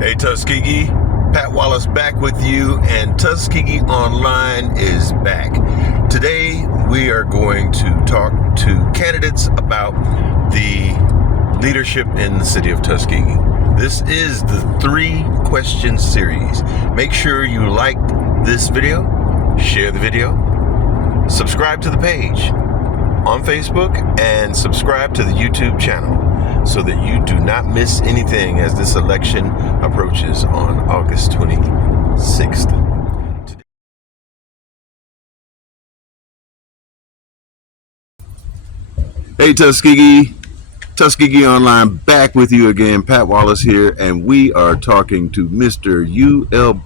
Hey Tuskegee, Pat Wallace back with you, and Tuskegee Online is back. Today we are going to talk to candidates about the leadership in the City of Tuskegee. This is the 3-question series. Make sure you like this video, share the video, subscribe to the page on Facebook, and subscribe to the YouTube channel so that you do not miss anything as this election approaches on August 26th. Hey Tuskegee, Tuskegee Online back with you again. Pat Wallace here, and we are talking to Mr.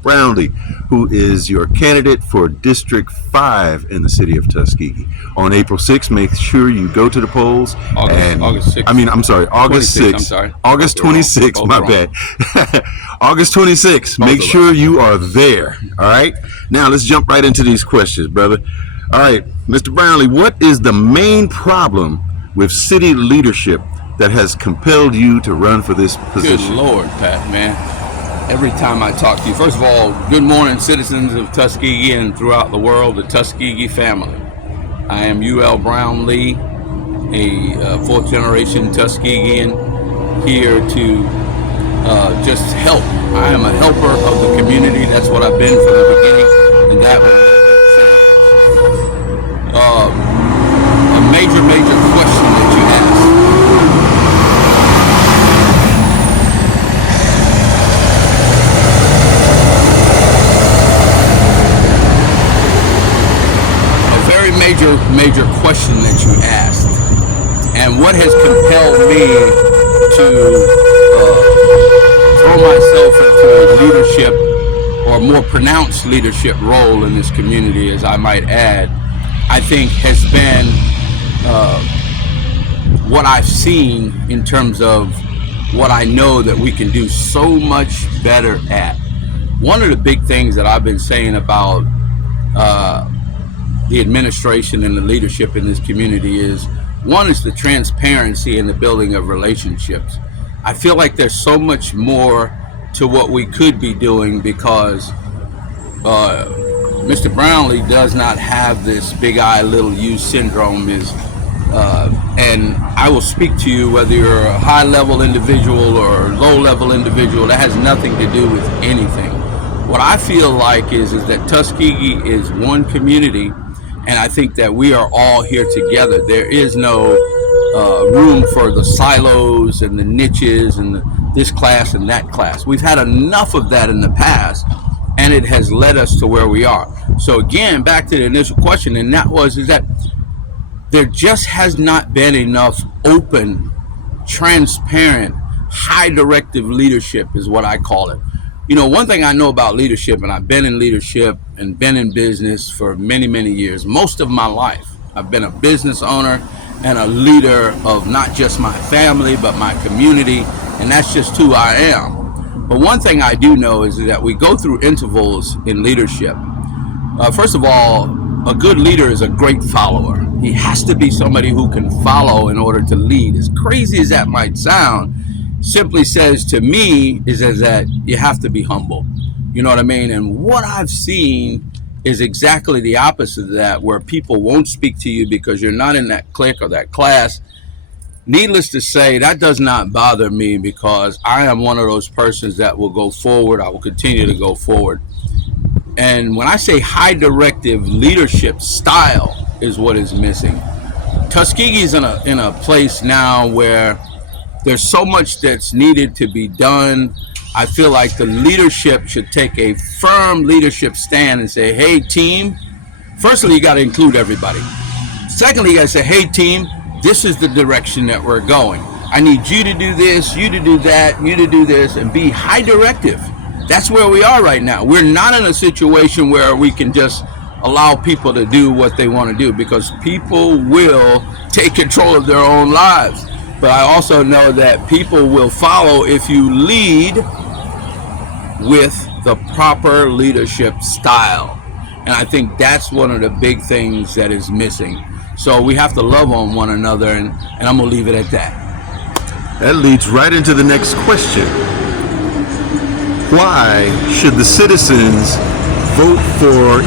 Brownlee, who is your candidate for District 5 in the City of Tuskegee. On April 6th, make sure you go to the polls. August 6th. August 26th, my bad. August 26th, make sure you are there. All right? Now, let's jump right into these questions, brother. All right, Mr. Brownlee, what is the main problem with city leadership that has compelled you to run for this position? Good Lord, Pat, man. Every time I talk to you, first of all, good morning, citizens of Tuskegee and throughout the world, the Tuskegee family. I am Brownlee, a fourth-generation Tuskegean, here to just help. I am a helper of the community. That's what I've been from the beginning, and that will a major question that you asked. Major question that you asked, and what has compelled me to throw myself into a leadership or more pronounced leadership role in this community, as I might add, I think has been what I've seen in terms of what I know that we can do so much better at. One of the big things that I've been saying about the administration and the leadership in this community is, one is the transparency in the building of relationships. I feel like there's so much more to what we could be doing because Mr. Brownlee does not have this big I little U syndrome, and I will speak to you whether you're a high level individual or low level individual. That has nothing to do with anything. What I feel like is that Tuskegee is one community, and I think that we are all here together. There is no room for the silos and the niches and this class and that class. We've had enough of that in the past, and it has led us to where we are. So again, back to the initial question, and that is that there just has not been enough open, transparent, high directive leadership is what I call it. You know, one thing I know about leadership, and I've been in leadership and been in business for many, many years, most of my life. I've been a business owner and a leader of not just my family, but my community, and that's just who I am. But one thing I do know is that we go through intervals in leadership. First of all, a good leader is a great follower. He has to be somebody who can follow in order to lead. As crazy as that might sound, simply says to me is that you have to be humble. You know what I mean? And what I've seen is exactly the opposite of that, where people won't speak to you because you're not in that clique or that class. Needless to say, that does not bother me because I am one of those persons that will go forward. I will continue to go forward. And when I say high directive leadership style is what is missing. Tuskegee's in a place now where there's so much that's needed to be done. I feel like the leadership should take a firm leadership stand and say, hey team, firstly, you got to include everybody. Secondly, you got to say, hey team, this is the direction that we're going. I need you to do this, you to do that, you to do this, and be high directive. That's where we are right now. We're not in a situation where we can just allow people to do what they want to do, because people will take control of their own lives. But I also know that people will follow if you lead with the proper leadership style. And I think that's one of the big things that is missing. So we have to love on one another, and I'm going to leave it at that. That leads right into the next question. Why should the citizens vote for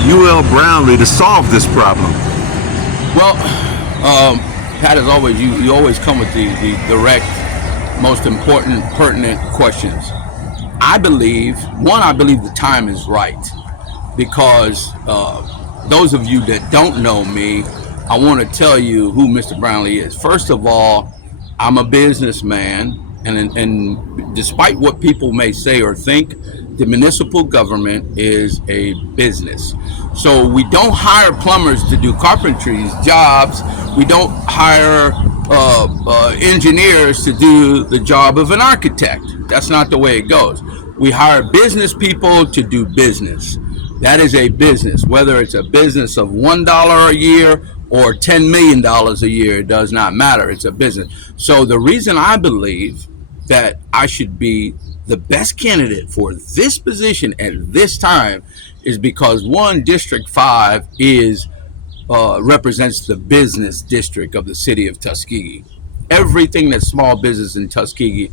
Brownlee to solve this problem? Well, Pat, as always, you always come with the direct, most important, pertinent questions. I believe the time is right, because those of you that don't know me, I want to tell you who Mr. Brownlee is. First of all, I'm a businessman, and despite what people may say or think, the municipal government is a business. So we don't hire plumbers to do carpentry jobs. We don't hire engineers to do the job of an architect. That's not the way it goes. We hire business people to do business. That is a business, whether it's a business of $1 a year or $10 million a year, it does not matter. It's a business. So the reason I believe that I should be the best candidate for this position at this time is because, one, District 5 is represents the business district of the city of Tuskegee. Everything that's small business in Tuskegee,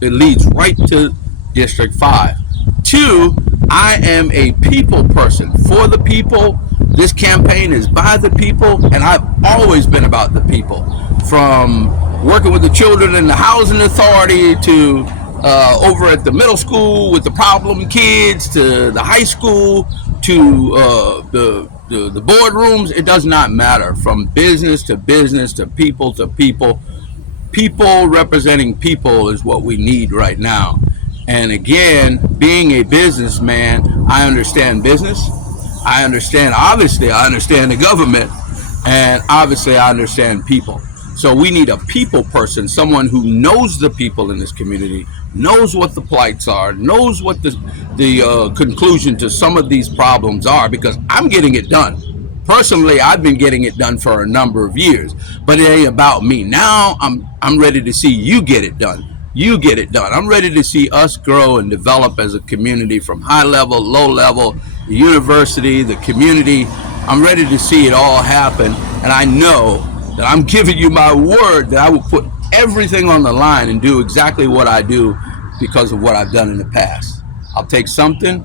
it leads right to District 5. Two, I am a people person, for the people. This campaign is by the people, and I've always been about the people. From working with the children in the housing authority to over at the middle school with the problem kids, to the high school, to the boardrooms, it does not matter. From business to business to people to people. People representing people is what we need right now. And again, being a businessman, I understand business. Obviously I understand the government, and obviously I understand people. So we need a people person, someone who knows the people in this community, knows what the plights are, knows what the conclusion to some of these problems are, because I'm getting it done. Personally, I've been getting it done for a number of years, but it ain't about me. Now I'm ready to see you get it done. You get it done. I'm ready to see us grow and develop as a community, from high level, low level, the university, the community. I'm ready to see it all happen, and I know that I'm giving you my word that I will put everything on the line and do exactly what I do because of what I've done in the past. I'll take something,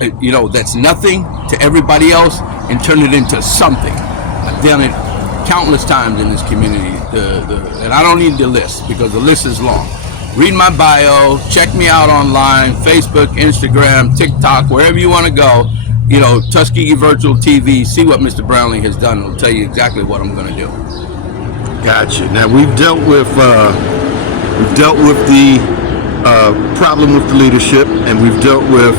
that's nothing to everybody else and turn it into something. I've done it countless times in this community, and I don't need the list because the list is long. Read my bio, check me out online, Facebook, Instagram, TikTok, wherever you want to go. Tuskegee Virtual TV, see what Mr. Brownlee has done. It'll tell you exactly what I'm going to do. Gotcha. Now we've dealt with the problem with the leadership, and we've dealt with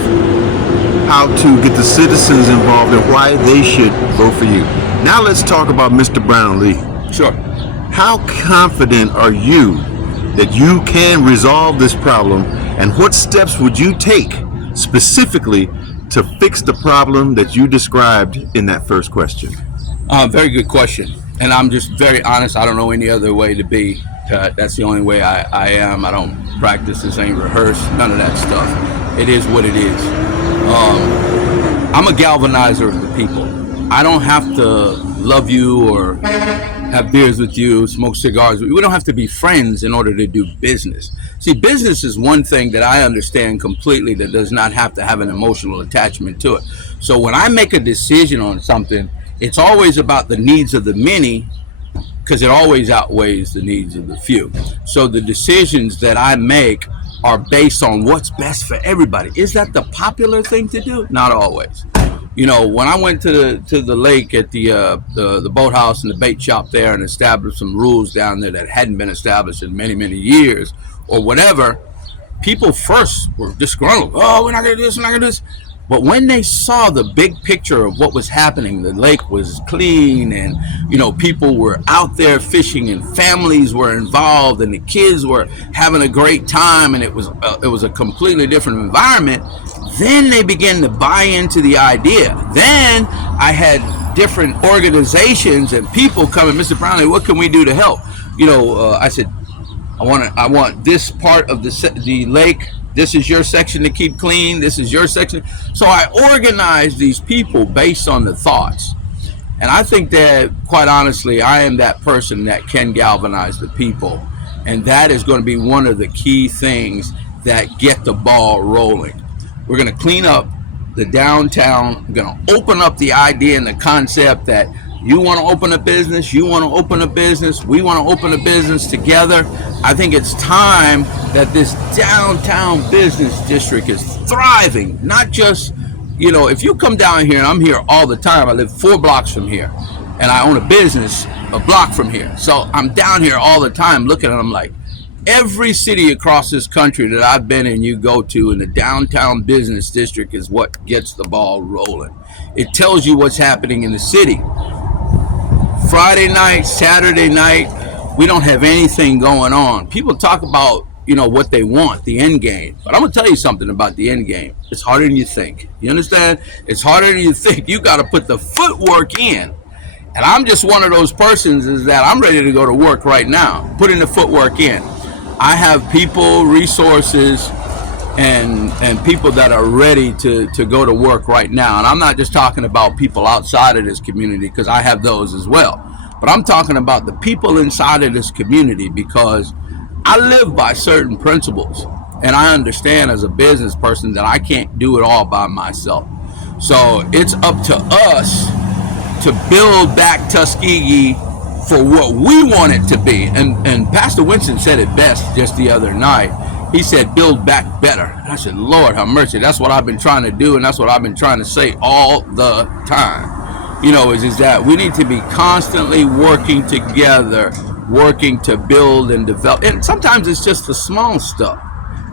how to get the citizens involved and why they should vote for you. Now let's talk about Mr. Brownlee. Sure. How confident are you that you can resolve this problem, and what steps would you take specifically to fix the problem that you described in that first question? Very good question. And I'm just very honest. I don't know any other way to be. That's the only way I am. I don't practice. This ain't rehearsed. None of that stuff. It is what it is. I'm a galvanizer of the people. I don't have to love you or have beers with you, smoke cigars. We don't have to be friends in order to do business. See, business is one thing that I understand completely that does not have to have an emotional attachment to it. So when I make a decision on something, it's always about the needs of the many, because it always outweighs the needs of the few. So the decisions that I make are based on what's best for everybody. Is that the popular thing to do? Not always. When I went to the lake at the boathouse and the bait shop there and established some rules down there that hadn't been established in many, many years or whatever, people first were disgruntled. Oh, we're not going to do this, we're not going to do this. But when they saw the big picture of what was happening, the lake was clean, and people were out there fishing, and families were involved, and the kids were having a great time, and it was a completely different environment. Then they began to buy into the idea. Then I had different organizations and people coming, Mr. Brownlee, what can we do to help? I said, I want this part of the lake. This is your section to keep clean. This is your section. So I organized these people based on the thoughts. And I think that, quite honestly, I am that person that can galvanize the people. And that is going to be one of the key things that get the ball rolling. We're going to clean up the downtown. We're going to open up the idea and the concept that you want to open a business, you want to open a business, we want to open a business together. I think it's time that this downtown business district is thriving. Not just, if you come down here, and I'm here all the time, I live 4 blocks from here, and I own a business a block from here. So I'm down here all the time looking at them like, every city across this country that I've been in, you go to, in the downtown business district is what gets the ball rolling. It tells you what's happening in the city. Friday night, Saturday night, we don't have anything going on. People talk about, what they want, the end game. But I'm going to tell you something about the end game. It's harder than you think. You understand? It's harder than you think. You got to put the footwork in. And I'm just one of those persons is that I'm ready to go to work right now, putting the footwork in. I have people, resources, and people that are ready to go to work right now. And I'm not just talking about people outside of this community, because I have those as well. But I'm talking about the people inside of this community, because I live by certain principles. And I understand as a business person that I can't do it all by myself. So it's up to us to build back Tuskegee for what we want it to be. And Pastor Winston said it best just the other night. He said, build back better. And I said, Lord have mercy. That's what I've been trying to do, and that's what I've been trying to say all the time. Is that we need to be constantly working together, working to build and develop. And sometimes it's just the small stuff.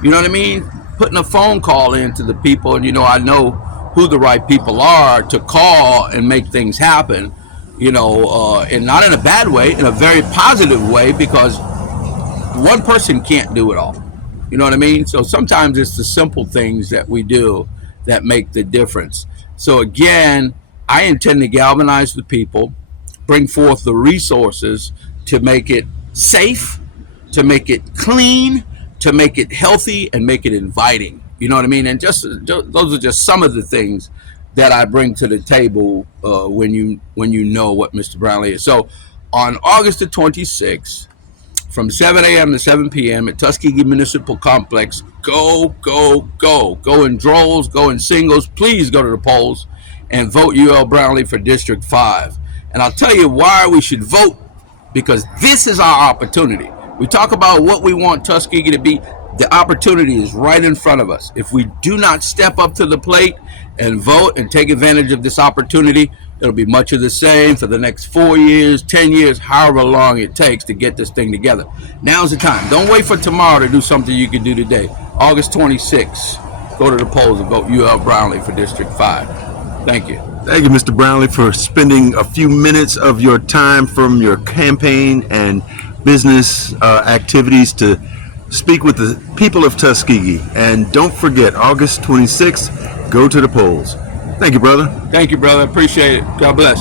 You know what I mean? Putting a phone call into the people, and I know who the right people are to call and make things happen. And not in a bad way, in a very positive way, because one person can't do it all. You know what I mean? So sometimes it's the simple things that we do that make the difference. So again, I intend to galvanize the people, bring forth the resources to make it safe, to make it clean, to make it healthy, and make it inviting. You know what I mean? And just those are just some of the things that I bring to the table when you know what Mr. Brownlee is. So on August the 26th, from 7 a.m. to 7 p.m. at Tuskegee Municipal Complex, go in droves, go in singles. Please go to the polls and vote Brownlee for District 5. And I'll tell you why we should vote, because this is our opportunity. We talk about what we want Tuskegee to be. The opportunity is right in front of us. If we do not step up to the plate and vote and take advantage of this opportunity, it'll be much of the same for the next 4 years, 10 years, however long it takes to get this thing together. Now's the time. Don't wait for tomorrow to do something you can do today. August 26th, go to the polls and vote Brownlee for District 5. Thank you. Thank you, Mr. Brownlee, for spending a few minutes of your time from your campaign and business activities to speak with the people of Tuskegee. And don't forget, August 26th, go to the polls. Thank you, brother. Thank you, brother. Appreciate it. God bless.